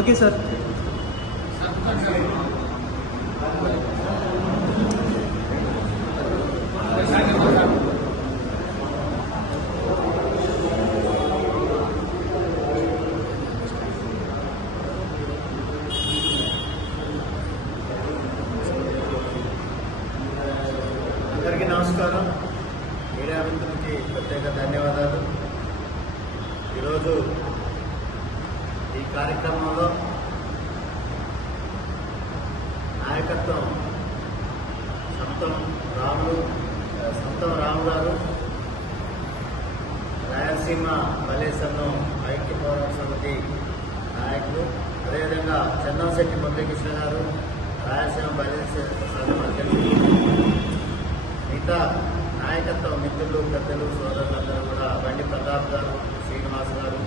Okay sir. అందరికీ నమస్కారం. Media మిత్రులకి ప్రత్యేక ధన్యవాదాలు. ఈరోజు ఈ కార్యక్రమంలో నాయకత్వం సంతం రాములు సంతం రాము గారు రాయలసీమ మల్లేశ్వరం ఐక్య పోరాట సమితి నాయకులు అదేవిధంగా చంద్రశెట్టి మురళీకృష్ణ గారు రాయలసీమ మల్లేశ్వర సంఘం అధ్యక్షులు మిగతా నాయకత్వం మిత్రులు పెద్దలు సోదరులందరూ కూడా బండి ప్రతాప్ గారు శ్రీనివాస్ గారు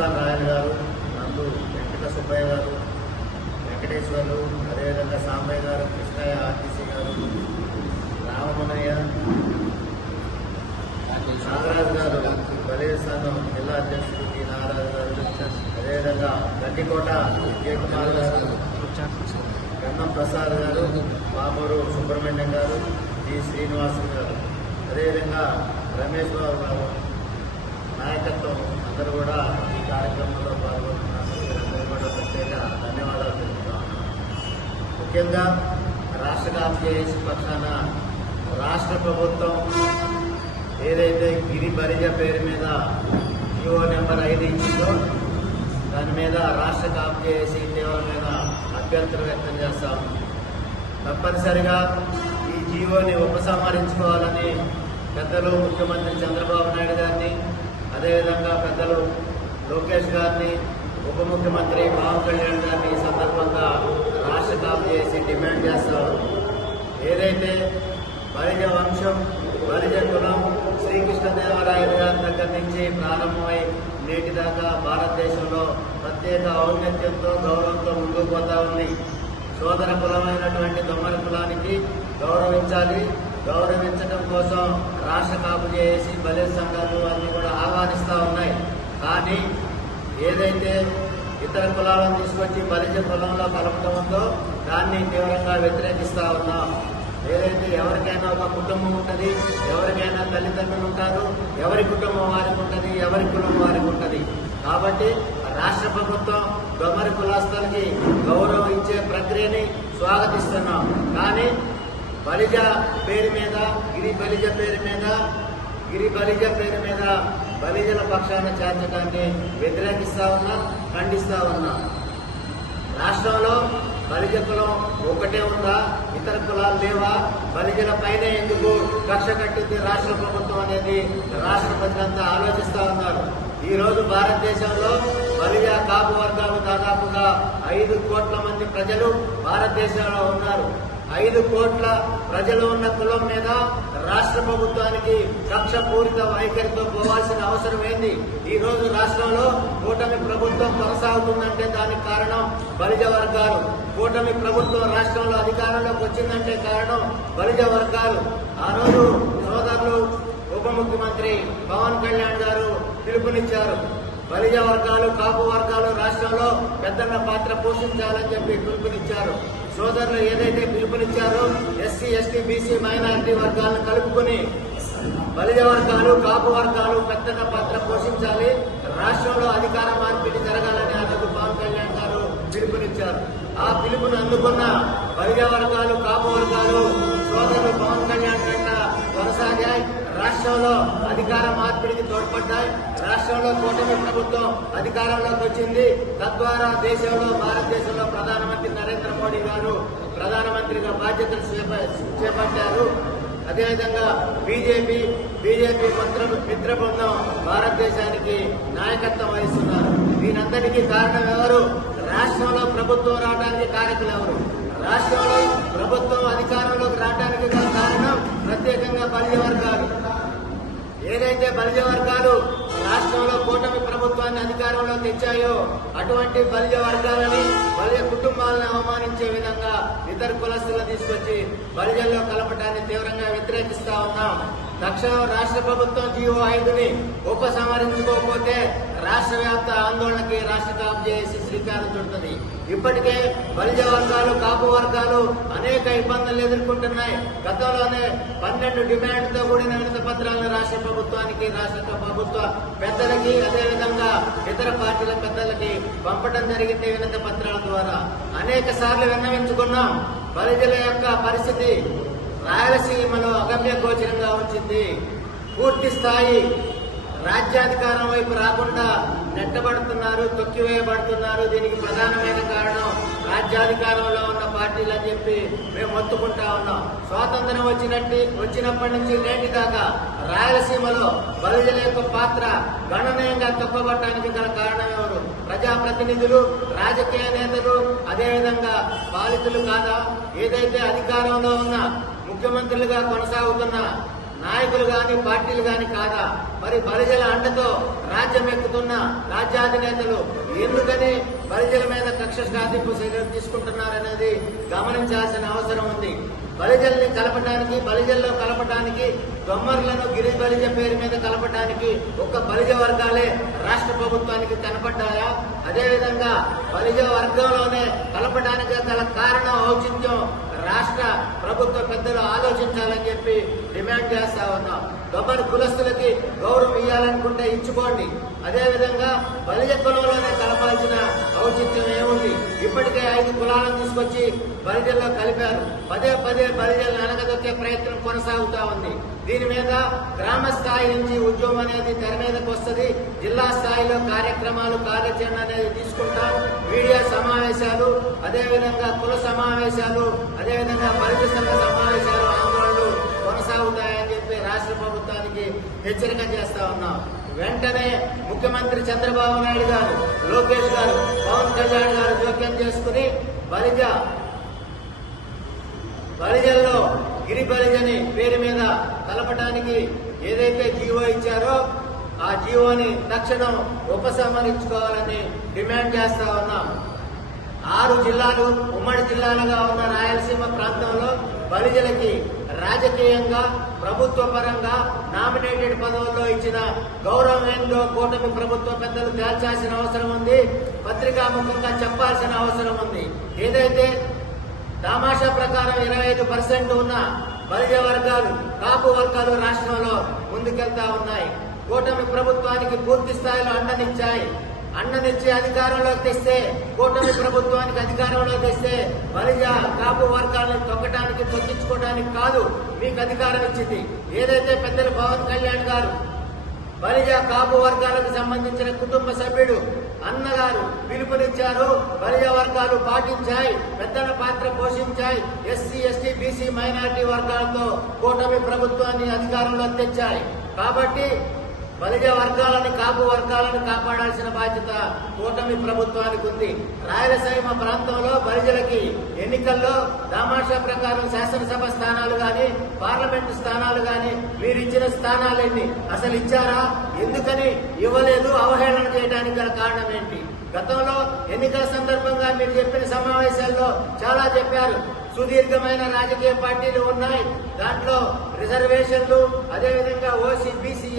మస్తాన్ రాయల్ గారు నందు వెంకట సుబ్బయ్య గారు వెంకటేశ్వర్లు అదేవిధంగా సాంబయ్య గారు కృష్ణయ్య ఆర్టీసీ గారు రామమనయ్య నాగరాజు గారు ప్రదేశం సంఘం జిల్లా అధ్యక్షుడు టి నాగరాజు గారు అదేవిధంగా గడ్డికోట విజయకుమార్ గారు గన్నం ప్రసాద్ గారు బాబూరు సుబ్రహ్మణ్యం గారు డి శ్రీనివాసన్ గారు. అదేవిధంగా రమేష్ బాబు గారు. నాయకత్వం అందరూ కూడా ఈ కార్యక్రమంలో పాల్గొంటున్నారు. వీరందరూ కూడా ప్రత్యేక ధన్యవాదాలు తెలుపుతున్నాను ముఖ్యంగా రాష్ట్ర కాంగ్రెస్ పక్షాన రాష్ట్ర ప్రభుత్వం ఏదైతే గిరి బరిజ పేరు మీద జీవో నెంబర్ ఐదు ఇచ్చిందో దాని మీద రాష్ట్ర కాపు చేసి మీద అభ్యంతరం వ్యక్తం చేస్తాం. తప్పనిసరిగా ఈ జీవోని ఉపసంహరించుకోవాలని పెద్దలు ముఖ్యమంత్రి చంద్రబాబు నాయుడు గారిని అదేవిధంగా పెద్దలు లోకేష్ గారిని ఉప ముఖ్యమంత్రి పవన్ కళ్యాణ్ గారిని ఈ సందర్భంగా రాష్ట్ర కాపు చేసి డిమాండ్ చేస్తారు. ఏదైతే బలిజ వంశం బలిజ కులం శ్రీకృష్ణదేవరాయలు గారి దగ్గర నుంచి ప్రారంభమై నేటి దాకా భారతదేశంలో ప్రత్యేక ఔన్నత్యంతో గౌరవంతో ముందుకు పోతా ఉంది. సోదర కులమైనటువంటి దొమ్మల కులానికి గౌరవించాలి. గౌరవించడం కోసం రాష్ట్ర కాపు చేసి బలి సంఘాలు అన్నీ కూడా ఆహ్వానిస్తూ ఉన్నాయి. కానీ ఏదైతే ఇతర కులాలను తీసుకొచ్చి బలిజ కులంలో కలపడం ఉందో దాన్ని తీవ్రంగా వ్యతిరేకిస్తూ ఉన్నాం. ఏదైతే ఎవరికైనా ఒక కుటుంబం ఉంటుంది ఎవరికైనా తల్లిదండ్రులు ఉంటారు ఎవరి కుటుంబం వారికి ఉంటుంది ఎవరి కులం వారికి ఉంటుంది. కాబట్టి రాష్ట్ర ప్రభుత్వం గమరి కులాస్తులకి గౌరవం ఇచ్చే ప్రక్రియని స్వాగతిస్తున్నాం. కానీ బలిజ పేరు మీద గిరి బలిజ పేరు మీద గిరి బలిజ పేరు మీద బలిజల పక్షాన చేర్చడాన్ని వ్యతిరేకిస్తా ఉన్నా ఖండిస్తా ఉన్నా. రాష్ట్రంలో బలిజ కులం ఒకటే ఉందా? ఇతర కులాలు లేవా? బలిజల పైన ఎందుకు కక్ష కట్టింది రాష్ట్ర ప్రభుత్వం అనేది రాష్ట్ర ప్రజలంతా ఆలోచిస్తా ఉన్నారు. ఈ రోజు భారతదేశంలో బలిజ కాపు వర్గాలు దాదాపుగా ఐదు కోట్ల మంది ప్రజలు భారతదేశంలో ఉన్నారు. ఐదు కోట్ల ప్రజలు ఉన్న కులం మీద రాష్ట్ర ప్రభుత్వానికి కక్షపూరిత వైఖరితో పోవాల్సిన అవసరం ఏంది? ఈ రోజు రాష్ట్రంలో కూటమి ప్రభుత్వం కొనసాగుతుందంటే దానికి కారణం బలిజ వర్గాలు. కూటమి ప్రభుత్వం రాష్ట్రంలో అధికారంలోకి వచ్చిందంటే కారణం బలిజ వర్గాలు. ఆ రోజు సోదరులు ఉప ముఖ్యమంత్రి పవన్ కళ్యాణ్ గారు పిలుపునిచ్చారు. బలిజ వర్గాలు కాపు వర్గాలు రాష్ట్రంలో పెద్దన్న పాత్ర పోషించాలని చెప్పి పిలుపునిచ్చారు. సోదరులు ఏదైతే పిలుపునిచ్చారో ఎస్సీ ఎస్టీ బీసీ మైనారిటీ వర్గాలను కలుపుకొని బలిజ వర్గాలు కాపు వర్గాలు పెద్దన్న పాత్ర పోషించాలి. రాష్ట్రంలో అధికార మార్పిడి జరగాలని ఆ రోజు పవన్ కళ్యాణ్ గారు పిలుపునిచ్చారు. ఆ పిలుపును అందుకున్న బలిజ వర్గాలు కాపు వర్గాలు సోదరులు పవన్ కళ్యాణ్ వెంట కొనసాగాయి. రాష్ట్రంలో అధికార మార్పిడికి తోడ్పడ్డాయి. రాష్ట్రంలో కూటమి ప్రభుత్వం అధికారంలోకి వచ్చింది. తద్వారా దేశంలో భారతదేశంలో ప్రధానమంత్రి నరేంద్ర మోడీ గారు ప్రధానమంత్రిగా బాధ్యతలు చేప- చేపట్టారు. అదేవిధంగా బీజేపీ బీజేపీ మంత్ర మిత్ర బృందం భారతదేశానికి నాయకత్వం వహిస్తున్నారు. దీనంతటికీ కారణం ఎవరు? రాష్ట్రంలో ప్రభుత్వం రావడానికి కారకులు ఎవరు? రాష్ట్రంలో ప్రభుత్వం అధికారంలోకి రావడానికి గల కారణం ప్రత్యేకంగా బలిజ వర్గాలు ఏదైతే బలిజ వర్గాలు రాష్ట్రంలో కూటమి ప్రభుత్వాన్ని అధికారంలో తెచ్చాయో అటువంటి బలిజ వర్గాలని బలిజ కుటుంబాలను అవమానించే విధంగా ఇతర కులస్తులను తీసుకొచ్చి బలిజల్లో కలపటాన్ని తీవ్రంగా వ్యతిరేకిస్తా ఉన్నాం. తక్షణం రాష్ట్ర ప్రభుత్వం జీవో ఐదుని ఉపసంహరించుకోకపోతే రాష్ట్ర వ్యాప్త ఆందోళనకి రాష్ట్ర కాపుజేసి శ్రీకారం చుడుతుంది. ఇప్పటికే బలిజ వర్గాలు కాపు వర్గాలు అనేక ఇబ్బందులు ఎదుర్కొంటున్నాయి. గతంలోనే పన్నెండు డిమాండ్తో కూడిన వినతి పత్రాలను రాష్ట్ర ప్రభుత్వానికి రాష్ట్ర ప్రభుత్వ పెద్దలకి అదేవిధంగా ఇతర పార్టీల పెద్దలకి పంపడం జరిగింది వినతి పత్రాల ద్వారా. అనేక సార్లు విన్నవించుకున్నాం. బలిజల యొక్క పరిస్థితి రాయలసీమలో అగమ్య గోచరంగా వచ్చింది. పూర్తి స్థాయి రాజ్యాధికారం వైపు రాకుండా నెట్టబడుతున్నారు తొక్కివేయబడుతున్నారు. దీనికి ప్రధానమైన కారణం రాజ్యాధికారంలో ఉన్న పార్టీలు అని చెప్పి మేము మొత్తుకుంటా ఉన్నాం. స్వాతంత్రం వచ్చినట్టు వచ్చినప్పటి నుంచి నేటి దాకా రాయలసీమలో బలిజల యొక్క పాత్ర గణనీయంగా తొక్కబట్టడానికి గల కారణం ఎవరు? ప్రజాప్రతినిధులు రాజకీయ నేతలు అదేవిధంగా బాధితులు కాదా? ఏదైతే అధికారంలో ఉన్న ముఖ్యమంత్రులుగా కొనసాగుతున్న నాయకులు గాని పార్టీలు గాని కాదా? మరి బలిజల అండతో రాజ్యం ఎక్కుతున్న రాజ్యాధినేతలు ఎందుకని బలిజల మీద కక్ష సాధింపు చర్యలు తీసుకుంటున్నారనేది గమనించాల్సిన అవసరం ఉంది. బలిజల్ని కలపడానికి బలిజల్లో కలపడానికి దొమ్మర్లను గిరి బలిజ పేరు మీద కలపడానికి ఒక్క బలిజ వర్గాలే రాష్ట్ర ప్రభుత్వానికి కనపడ్డాయా? అదేవిధంగా బలిజ వర్గంలోనే కలపడానికి గల కారణం ఔచిత్యం రాష్ట్ర ప్రభుత్వ పెద్దలు ఆలోచించాలని చెప్పి డిమాండ్ చేస్తా ఉన్నాం. దొమ్మరి కులస్తులకి గౌరవం ఇవ్వాలనుకుంటే ఇచ్చుకోండి. అదేవిధంగా బలిజ కులంలోనే కలపాల్సిన ఔచిత్యం ఏముంది? ఇప్పటికే ఐదు కులాలను తీసుకొచ్చి బలిజల్లో కలిపారు. పదే పదే బలిజలు అనగదొక్కే ప్రయత్నం కొనసాగుతా ఉంది. దీని మీద గ్రామ స్థాయి నుంచి ఉద్యమం అనేది తెర మీదకి వస్తుంది. జిల్లా స్థాయిలో కార్యక్రమాలు కార్యాచరణ అనేది తీసుకుంటాం. మీడియా సమావేశాలు అదేవిధంగా కుల సమావేశాలు అదేవిధంగా బలిజ సంఘ సమావేశాలు ఆందోళనలు కొనసాగుతాయి. హెచ్చరిక చేస్తా ఉన్నాం. వెంటనే ముఖ్యమంత్రి చంద్రబాబు నాయుడు గారు లోకేష్ గారు పవన్ కళ్యాణ్ గారు జోక్యం చేసుకుని బలిజ బలిజల్లో గిరి బలిజని పేరు మీద కలపడానికి ఏదైతే జీవో ఇచ్చారో ఆ జీవోని తక్షణం ఉపసంహరించుకోవాలని డిమాండ్ చేస్తా ఉన్నాం. ఆరు జిల్లాలు ఉమ్మడి జిల్లాలుగా ఉన్న రాయలసీమ ప్రాంతంలో బలిజలకి రాజకీయంగా ప్రభుత్వ పరంగా నామినేటెడ్ పదవుల్లో ఇచ్చిన గౌరవం ఏందో కూటమి ప్రభుత్వ పెద్దలు తేల్చాల్సిన అవసరం ఉంది. పత్రికాముఖంగా చెప్పాల్సిన అవసరం ఉంది. ఏదైతే దామాషా ప్రకారం ఇరవై ఐదు పర్సెంట్ ఉన్న బలిజ వర్గాలు కాపు వర్గాలు రాష్ట్రంలో ముందుకెళ్తా ఉన్నాయి. కూటమి ప్రభుత్వానికి పూర్తి స్థాయిలో అండనిచ్చాయి. అండనిచ్చి అధికారంలోకి తెస్తే కూటమి ప్రభుత్వానికి అధికారంలోకి తెస్తే బలిజ కాపు వర్గాలను తొక్కడానికి తొక్కించుకోవడానికి కాదు మీకు అధికారం ఇచ్చింది. ఏదైతే పెద్దలు పవన్ కళ్యాణ్ గారు బలిజ కాపు వర్గాలకు సంబంధించిన కుటుంబ సభ్యుడు అన్నగారు పిలుపునిచ్చారు బలిజ వర్గాలు పాటించాయి పెద్దల పాత్ర పోషించాయి ఎస్సీ ఎస్టీ బీసీ మైనారిటీ వర్గాలతో కూటమి ప్రభుత్వాన్ని అధికారంలోకి తెచ్చాయి. కాబట్టి బలిజ వర్గాలని కాపు వర్గాలను కాపాడాల్సిన బాధ్యత కూటమి ప్రభుత్వానికి ఉంది. రాయలసీమ ప్రాంతంలో బలిజలకి ఎన్నికల్లో దామాషా ప్రకారం శాసనసభ స్థానాలు గాని పార్లమెంటు స్థానాలు గాని మీరిచ్చిన ఇచ్చిన అసలు ఇచ్చారా? ఎందుకని ఇవ్వలేదు? అవహేళన చేయడానికి గల కారణం ఏంటి? గతంలో ఎన్నికల సందర్భంగా మీరు చెప్పిన సమావేశాల్లో చాలా చెప్పారు. సుదీర్ఘమైన రాజకీయ పార్టీలు ఉన్నాయి. దాంట్లో రిజర్వేషన్లు అదేవిధంగా ఓసీ బీసీ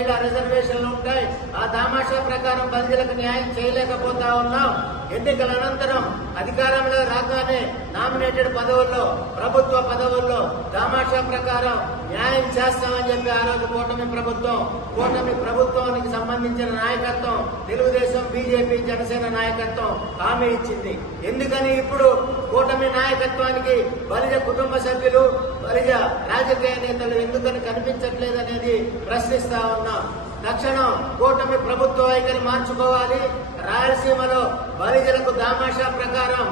మహిళా రిజర్వేషన్లు ఉంటాయి. ఆ దామాషా ప్రకారం బదిలీలకు న్యాయం చేయలేకపోతా ఉన్నాం. ఎన్నికల అనంతరం అధికారంలో రాగానే నామినేటెడ్ పదవుల్లో ప్రభుత్వ పదవుల్లో దామాషా ప్రకారం న్యాయం చేస్తామని చెప్పి ఆ రోజు కూటమి ప్రభుత్వం కూటమి ప్రభుత్వానికి సంబంధించిన నాయకత్వం తెలుగుదేశం బీజేపీ జనసేన నాయకత్వం హామీ ఇచ్చింది. ఎందుకని ఇప్పుడు కూటమి నాయకత్వానికి బలిజ కుటుంబ సభ్యులు బలిజ రాజకీయ నేతలు ఎందుకని కనిపించట్లేదనేది ప్రశ్నిస్తా ఉన్నాం. తక్షణం కూటమి ప్రభుత్వ వైఖరి మార్చుకోవాలి. రాయలసీమలో బలిజలకు దామాషా ప్రకారం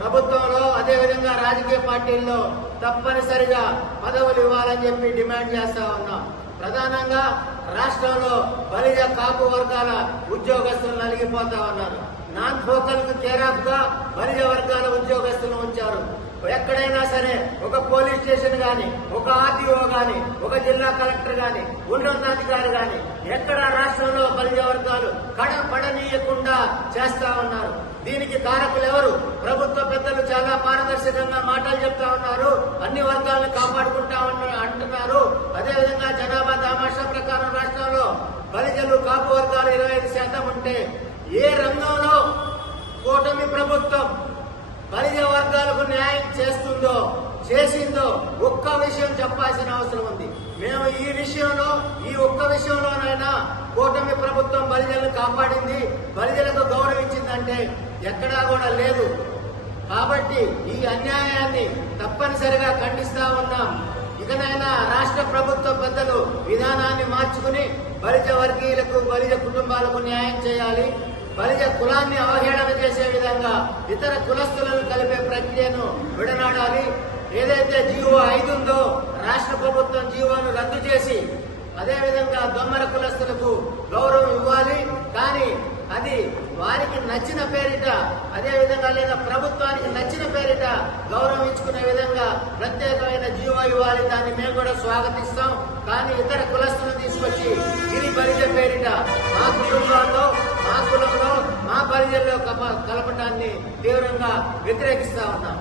ప్రభుత్వంలో అదేవిధంగా రాజకీయ పార్టీల్లో తప్పనిసరిగా పదవులు ఇవ్వాలని చెప్పి డిమాండ్ చేస్తా ఉన్నాం. ప్రధానంగా రాష్ట్రంలో బలిజ కాపు వర్గాల ఉద్యోగస్తులు నలిగిపోతా ఉన్నారు. నాన్ ఫోకల్కు కేరాఫ్గా బలిజ వర్గాల ఉద్యోగస్తులు ఉంచారు. ఎక్కడైనా సరే ఒక పోలీస్ స్టేషన్ గాని ఒక ఆర్టీఓ గాని ఒక జిల్లా కలెక్టర్ గాని ఉన్నతాధికారి గాని ఎక్కడ రాష్ట్రంలో బలిజ వర్గాలు కడ పడనీయకుండా చేస్తా ఉన్నారు. దీనికి కారకులు ఎవరు? ప్రభుత్వ పెద్దలు చాలా పారదర్శకంగా మాటలు చెప్తా ఉన్నారు. అన్ని వర్గాలను కాపాడుకుంటా అంటున్నారు. అదేవిధంగా జనాభా తమాషా ప్రకారం రాష్ట్రంలో బలిజలు కాపు వర్గాలు ఇరవై ఐదు శాతం ఉంటే ఏ రంగంలో కూటమి ప్రభుత్వం బలిజ వర్గాలకు న్యాయం చేస్తుందో చేసిందో ఒక్క విషయం చెప్పాల్సిన అవసరం ఉంది. మేము ఈ విషయంలో ఈ ఒక్క విషయంలోనైనా కూటమి ప్రభుత్వం బలిజలను కాపాడింది. బలిజలకు గౌరవించిందంటే ఎక్కడా కూడా లేదు. కాబట్టి ఈ అన్యాయాన్ని తప్పనిసరిగా ఖండిస్తా ఉన్నాం ఇకనైనా రాష్ట్ర ప్రభుత్వ పెద్దలు విధానాన్ని మార్చుకుని బలిజ వర్గీయులకు బలిజ కుటుంబాలకు న్యాయం చేయాలి. బలిజ కులాన్ని అవహేళన చేసే విధంగా ఇతర కులస్తులను కలిపే ప్రక్రియను విడనాడాలి. ఏదైతే జీవో ఐదు ఉందో రాష్ట్ర ప్రభుత్వం జీవోను రద్దు చేసి అదేవిధంగా దొమ్మల కులస్తులకు గౌరవం ఇవ్వాలి. కానీ అది వారికి నచ్చిన పేరిట అదే విధంగా లేదా ప్రభుత్వానికి నచ్చిన పేరిట గౌరవం ఇచ్చుకునే విధంగా ప్రత్యేకమైన జీవో ఇవ్వాలి. దాన్ని మేము కూడా స్వాగతిస్తాం. కానీ ఇతర కులస్తులను తీసుకొచ్చి గిరి పరిచయ పేరిట మా కుటుంబాల్లో మా కులంలో మా బలిజల్లో కలపటాన్ని తీవ్రంగా వ్యతిరేకిస్తా ఉన్నాం.